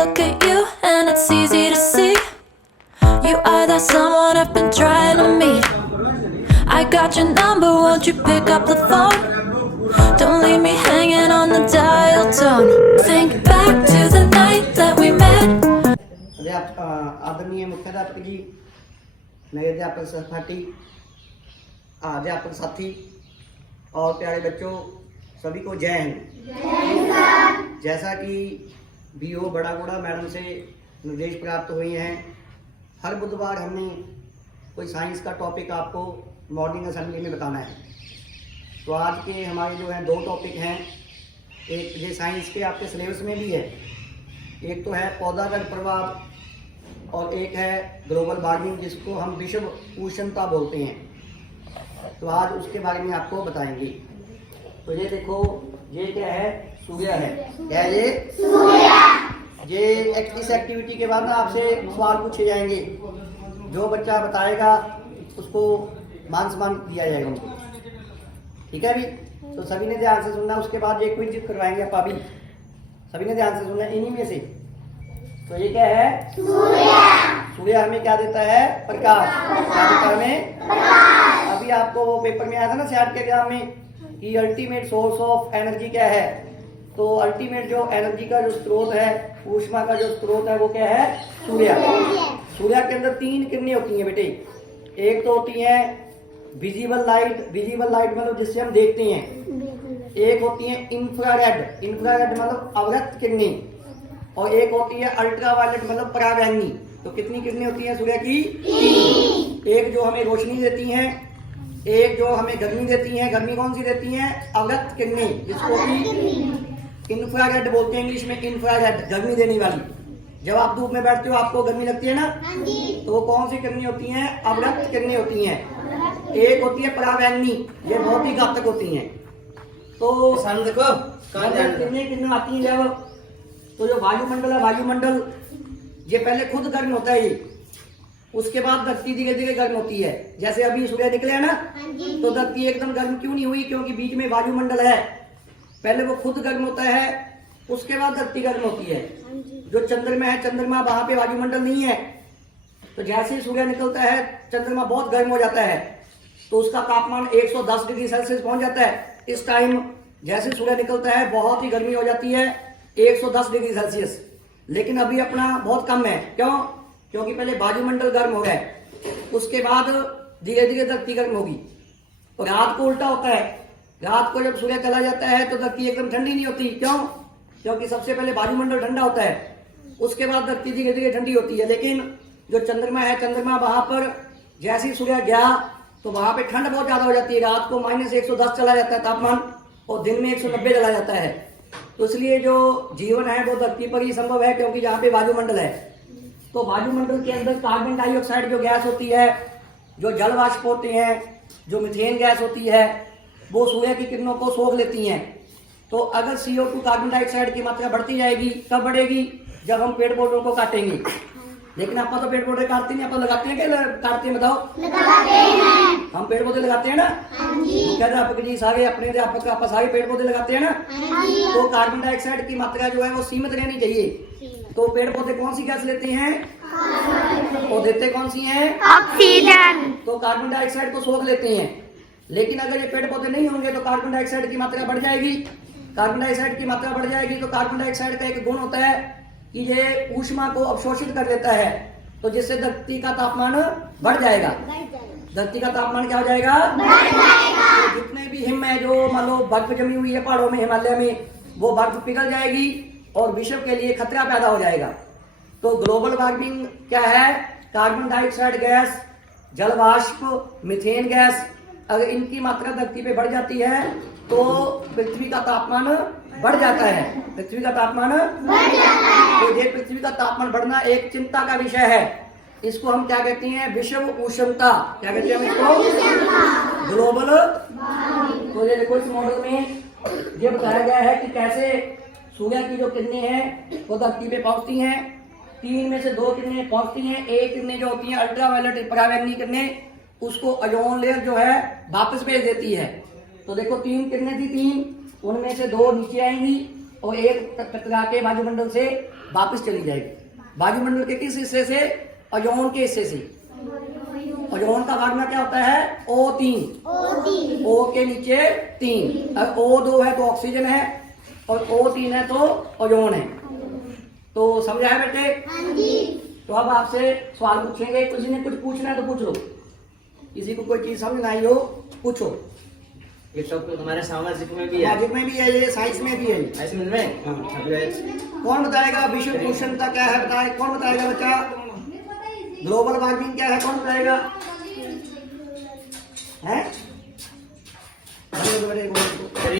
look at you and it's easy to see you are that someone I've been trying to meet. I got your number, won't you pick up the phone? Don't leave me hanging on the dial tone. Think back to the night that we met. आदरणीय मुख्याध्यापक जी, मेरे अध्यापक सहपाठी, अध्यापक साथी और प्यारे बच्चों, सभी को जय हिंद। जैसा कि बीओ बड़ागुड़ा मैडम से निर्देश प्राप्त हुए हैं, हर बुधवार हमने कोई साइंस का टॉपिक आपको मॉर्निंग असेंबली में बताना है। तो आज के हमारे जो हैं 2 टॉपिक हैं, एक ये साइंस के आपके सिलेबस में भी है, एक तो है पौधागत प्रभाव और एक है ग्लोबल वार्मिंग, जिसको हम विश्व उष्णता बोलते हैं। तो आज उसके बारे में आपको बताएंगे। तो ये देखो, ये क्या है? सूर्य है। क्या है ये? सूर्य। ये इस एक्टिविटी के बाद ना आपसे सवाल पूछे जाएंगे, जो बच्चा बताएगा उसको मान सम्मान दिया जाएगा उनको। ठीक है अभी? तो सभी ने ध्यान से सुनना। उसके बाद ये क्विज करवाएंगे आप अभी, सभी ने ध्यान से सुनना इन्हीं में से। तो ये क्या है? सूर्य। सूर्य हमें क्या देता है? प्रकाश। क्या देता है हमें? प्रकाश। अभी आपको वो पेपर में आया था ना सैट के एग्जाम में कि अल्टीमेट सोर्स ऑफ एनर्जी क्या है। तो अल्टीमेट जो एनर्जी का जो स्रोत है, ऊष्मा का जो स्रोत है, वो क्या है? सूर्य। सूर्य के अंदर 3 किरणें होती हैं बेटे। एक तो होती है विजिबल लाइट, विजिबल लाइट मतलब जिससे हम देखते हैं। एक होती है इंफ्रारेड, इंफ्रारेड मतलब अवरक्त किरणें, और एक होती है अल्ट्रावायलेट मतलब पराबैंगनी। तो कितनी किरणें होती हैं सूर्य की? 3। एक जो हमें रोशनी देती हैं, एक जो हमें गर्मी देती हैं। गर्मी कौन सी देती हैं? अवरक्त किरणें, जिसको कि इंफ्रारेड बोलते हैं इंग्लिश में। इंफ्रारेड गर्मी देने वाली। जब आप धूप में बैठते हो आपको गर्मी लगती है ना, तो वो कौन सी किरणें होती हैं? अवरक्त किरणें होती हैं। एक होती है पराबैंगनी, ये बहुत ही घातक होती हैं। तो देखो किरणें आती हैं जब, तो जो वायुमंडल है, वायुमंडल ये पहले खुद गर्म होता है, उसके बाद धरती धीरे धीरे गर्म होती है। जैसे अभी सूर्य निकले है ना, तो धरती एकदम गर्म क्यों नहीं हुई? क्योंकि बीच में वायुमंडल है। पहले वो खुद गर्म होता है, उसके बाद धरती गर्म होती है। जो चंद्रमा है, चंद्रमा वहां पे वायुमंडल नहीं है। तो जैसे ही सूर्य निकलता है, चंद्रमा बहुत गर्म हो जाता है, तो उसका तापमान 110 डिग्री सेल्सियस पहुंच जाता है। इस टाइम जैसे सूर्य निकलता है बहुत ही गर्मी हो जाती है, 110 डिग्री सेल्सियस। लेकिन अभी अपना बहुत कम है। क्यों? क्योंकि पहले वायुमंडल गर्म हो गया है, उसके बाद धीरे धीरे धरती गर्म होगी। और रात को उल्टा होता है, रात को जब सूर्य चला जाता है तो धरती एकदम ठंडी नहीं होती। क्यों? क्योंकि सबसे पहले वायुमंडल ठंडा होता है, उसके बाद धरती धीरे धीरे ठंडी होती है। लेकिन जो चंद्रमा है, चंद्रमा वहां पर जैसे ही सूर्य गया तो वहां पे ठंड बहुत ज्यादा हो जाती है। रात को -110 चला जाता है तापमान, और दिन में 190 चला जाता है। तो इसलिए जो जीवन है वो धरती पर ही संभव है, क्योंकि यहाँ पे वायुमंडल है। तो वायुमंडल के अंदर कार्बन डाइऑक्साइड जो गैस होती है, जो जल वाष्प होते हैं, जो मीथेन गैस होती है, वो सूर्य की किरणों को सोख लेती हैं। तो अगर CO2 कार्बन डाइऑक्साइड की मात्रा बढ़ती जाएगी, कब बढ़ेगी? जब हम पेड़ पौधों को काटेंगे। लेकिन आप तो पेड़ पौधे काटते नहीं, आप लगाते हैं क्या? काटते हैं, बताओ। लगाते हैं। हम पेड़ पौधे लगाते हैं ना? अध्यापक जी सारे, अपने अध्यापक आप सारे पेड़ पौधे लगाते हैं ना? तो कार्बन डाइऑक्साइड की मात्रा जो है वो सीमित रहनी चाहिए। तो पेड़ पौधे कौन सी गैस लेते हैं? और देते कौन सी हैं? ऑक्सीजन। तो कार्बन डाइऑक्साइड को सोख लेते हैं। लेकिन अगर ये पेड़ पौधे नहीं होंगे तो कार्बन डाइऑक्साइड की मात्रा बढ़ जाएगी। कार्बन डाइऑक्साइड की मात्रा बढ़ जाएगी तो कार्बन डाइऑक्साइड का एक गुण होता है कि ये ऊष्मा को अवशोषित कर लेता है, तो जिससे धरती का तापमान बढ़ जाएगा। धरती का तापमान क्या हो जाएगा? बढ़ जाएगा। तो जितने भी हिम है, जो मान लो बर्फ जमी हुई है पहाड़ों में, हिमालय में, वो बर्फ पिघल जाएगी और विश्व के लिए खतरा पैदा हो जाएगा। तो ग्लोबल वार्मिंग क्या है? कार्बन डाइऑक्साइड गैस, जल वाष्प, मीथेन गैस, अगर इनकी मात्रा धरती पे बढ़ जाती है तो पृथ्वी का तापमान बढ़ जाता है। पृथ्वी का तापमान बढ़ जाता है। तो ये पृथ्वी का तापमान बढ़ना एक चिंता का विषय है। इसको हम क्या कहते हैं? विश्व उष्णता। क्या कहते हैं इसको? ग्लोबल। तो ये देखो, इस मॉडल में ये बताया गया है कि कैसे सूर्य की जो किरणें हैं वो धरती पे पहुंचती हैं। 3 में से 2 किरणें पहुंचती हैं। एक किरणें जो होती हैं अल्ट्रावायलेट पराबैंगनी किरणें, उसको ओजोन लेयर जो है वापस भेज देती है। तो देखो 3 किरणें थी, 3, उनमें से 2 नीचे आएंगी और एक टकरा के वायुमंडल से वापस चली जाएगी। वायुमंडल के किस हिस्से से? ओजोन के हिस्से से। ओजोन का भाग में क्या होता है? O3। O के नीचे 3। अब O2 है तो ऑक्सीजन है और O3 है तो ओजोन है। तो समझ आया बेटे? हाँ जी। तो अब आपसे सवाल पूछेंगे, किसी ने कुछ पूछना है तो पूछ लो। किसी को कोई चीज समझ ना आई हो पूछो। ये सब हमारे सामाजिक में भी है, लॉजिक में भी है, ये साइंस में भी है। साइंस में। हाँ। कौन बताएगा? विश्व उष्णता क्या है बताए? कौन बताएगा बच्चा? ग्लोबल वार्मिंग क्या है? कौन बताएगा? हैं?